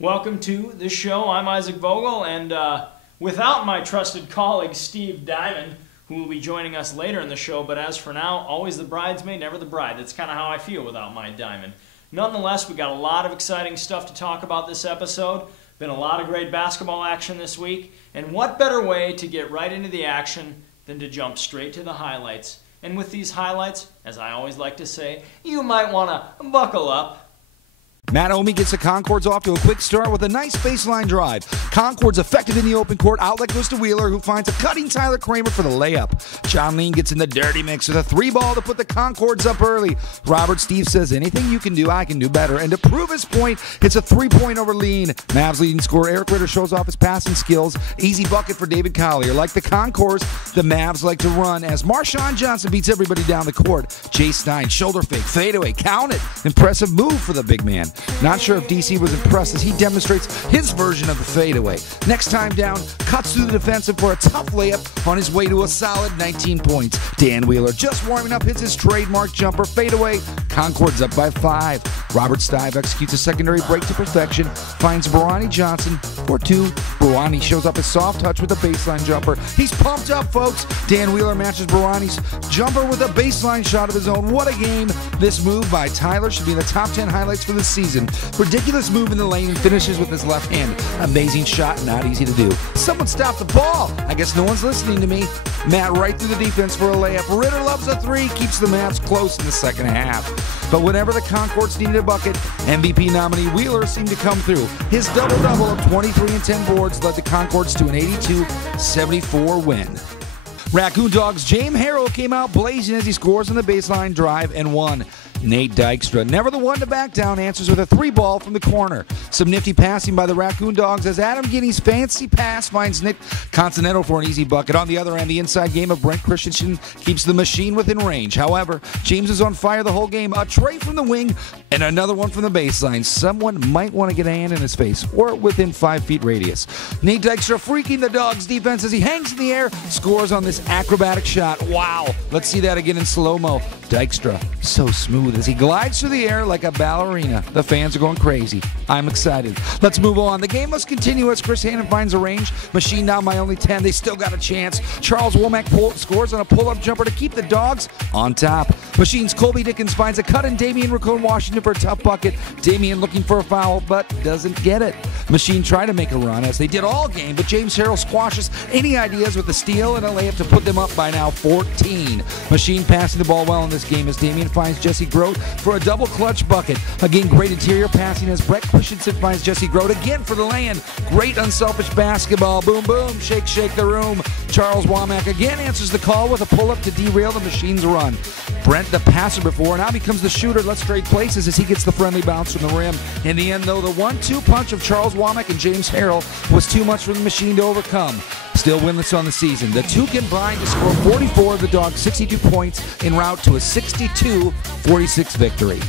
Welcome to the show. I'm Isaac Vogel, and without my trusted colleague Steve Diamond, who will be joining us later in the show, but as for now, always the bridesmaid, never the bride. That's kind of how I feel without my Diamond. Nonetheless, we got a lot of exciting stuff to talk about this episode. Been a lot of great basketball action this week, and what better way to get right into the action than to jump straight to the highlights. And with these highlights, as I always like to say, you might want to buckle up. Matt Omi gets the Concords off to a quick start with a nice baseline drive. Concord's effective in the open court. Outlet goes to Wheeler, who finds a cutting Tyler Kramer for the layup. John Lean gets in the dirty mix with a three ball to put the Concords up early. Robert Steve says, anything you can do, I can do better. And to prove his point, it's a three-point over Lean. Mavs leading scorer Eric Ritter shows off his passing skills. Easy bucket for David Collier. Like the Concords, the Mavs like to run as Marshawn Johnson beats everybody down the court. Jay Stein, shoulder fake, fadeaway, count it. Impressive move for the big man. Not sure if DC was impressed as he demonstrates his version of the fadeaway. Next time down, cuts through the defensive for a tough layup on his way to a solid 19 points. Dan Wheeler just warming up, hits his trademark jumper, fadeaway. Concord's up by 5. Robert Stive executes a secondary break to perfection, finds Barani Johnson for 2. Barani shows up his soft touch with a baseline jumper. He's pumped up, folks. Dan Wheeler matches Barani's jumper with a baseline shot of his own. What a game. This move by Tyler should be in the top 10 highlights for the season. Ridiculous move in the lane and finishes with his left hand. Amazing shot, not easy to do. Someone stop the ball. I guess no one's listening to me. Matt right through the defense for a layup. Ritter loves a 3, keeps the Mavs close in the second half. But whenever the Concords needed a bucket, MVP nominee Wheeler seemed to come through. His double-double of 23 and 10 boards led the Concords to an 82-74 win. Raccoon Dogs' James Harrell came out blazing as he scores on the baseline drive and won. Nate Dykstra, never the one to back down, answers with a 3-ball from the corner. Some nifty passing by the Raccoon Dogs as Adam Guinea's fancy pass finds Nick Continental for an easy bucket. On the other end, the inside game of Brent Christensen keeps the machine within range. However, James is on fire the whole game. A tray from the wing and another one from the baseline. Someone might want to get a hand in his face or within 5 feet radius. Nate Dykstra freaking the Dogs defense as he hangs in the air, scores on this acrobatic shot. Wow. Let's see that again in slow-mo. Dykstra, so smooth as he glides through the air like a ballerina. The fans are going crazy. I'm excited. Let's move on. The game must continue as Chris Hannon finds a range. Machine down by only 10. They still got a chance. Charles Womack scores on a pull-up jumper to keep the Dogs on top. Machine's Colby Dickens finds a cut in Damian Raccoon Washington for a tough bucket. Damian looking for a foul, but doesn't get it. Machine try to make a run as they did all game, but James Harrell squashes any ideas with a steal and a layup to put them up by now 14. Machine passing the ball well in this game as Damian finds Jesse Grote for a double clutch bucket. Again, great interior passing as Brett Christensen finds Jesse Grote again for the land. Great unselfish basketball. Boom, boom, shake, shake the room. Charles Womack again answers the call with a pull-up to derail the Machine's run. Brent, the passer before, now becomes the shooter. Let's trade places as he gets the friendly bounce from the rim. In the end, though, the 1-2 punch of Charles Womack and James Harrell was too much for the Machine to overcome. Still winless on the season. The two combined to score 44 of the Dogs' 62 points en route to a 62-46 victory.